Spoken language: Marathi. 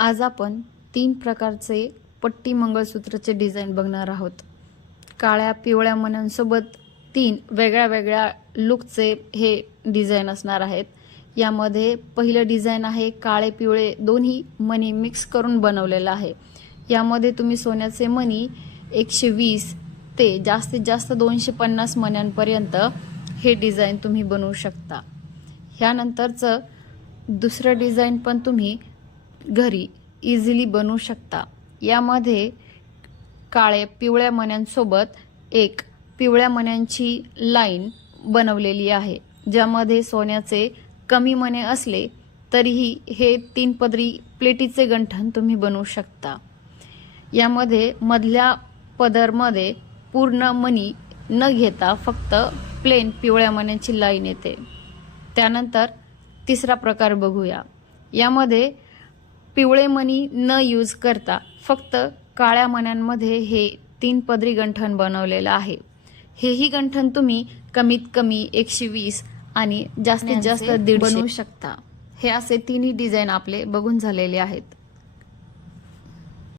आज आपण तीन प्रकारचे पट्टी मंगळसूत्राचे डिझाईन बघणार आहोत. काळ्या पिवळ्या मण्यांसोबत तीन वेगळ्या वेगळ्या लुकचे हे डिझाईन असणार आहेत. यामध्ये पहिलं डिझाईन आहे काळे पिवळे दोन्ही मणी मिक्स करून बनवलेलं आहे. यामध्ये तुम्ही सोन्याचे मणी एकशे वीस ते जास्तीत जास्त दोनशे पन्नास मण्यांपर्यंत हे डिझाईन तुम्ही बनवू शकता. ह्यानंतरचं दुसरं डिझाईन पण तुम्ही घरी इझिली बनवू शकता. यामध्ये काळे पिवळ्या मण्यांसोबत एक पिवळ्या मण्यांची लाईन बनवलेली आहे ज्यामध्ये सोन्याचे कमी मणे असले तरीही हे तीन पदरी प्लेटीचे गंठण तुम्ही बनवू शकता. यामध्ये मधल्या पदरमध्ये पूर्ण मणी न घेता फक्त प्लेन पिवळ्या मण्यांची लाईन येते. त्यानंतर तिसरा प्रकार बघूया. यामध्ये पिवळे मणी न यूज करता फक्त काळ्या मण्यांमध्ये हे तीन पदरी गंठण बनवलेलं आहे. हेही गंठण तुम्ही कमीत कमी एकशे वीस आणि जास्तीत जास्त दीड बनवू शकता. हे असे तिन्ही डिझाईन आपले बघून झालेले आहेत.